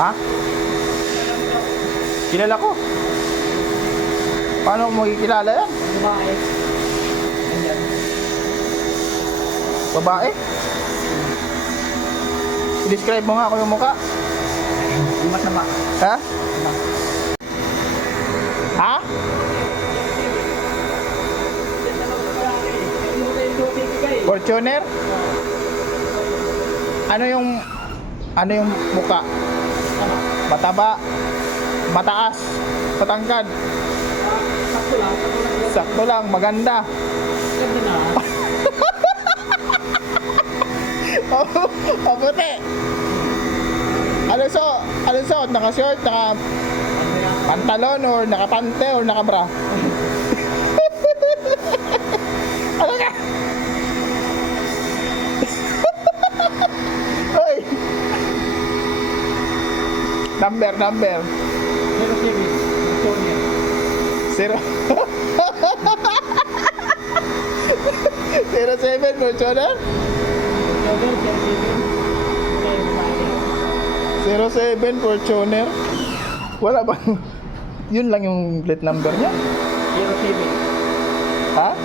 Ha? Kilala ko. Paano mo makikilala yan? Babae. Ayan. Babae? I-describe mo nga ako yung mukha. Masama. Ha? Ha? Fortuner? Ano yung mukha? Mataba? Mataas? Matangkad? Sakto lang. Sakto lang, maganda. Ganda na. Mabuti. Ano suot? Naka-short, naka-pantalon, or naka-pante, or naka-bra? Ano ka? Hoy! Number. Pero sige. Sonia. Zero. 07, Fortuner? 07, Fortuner? Wala bang... Yun lang yung plate number niya? 07. Ha?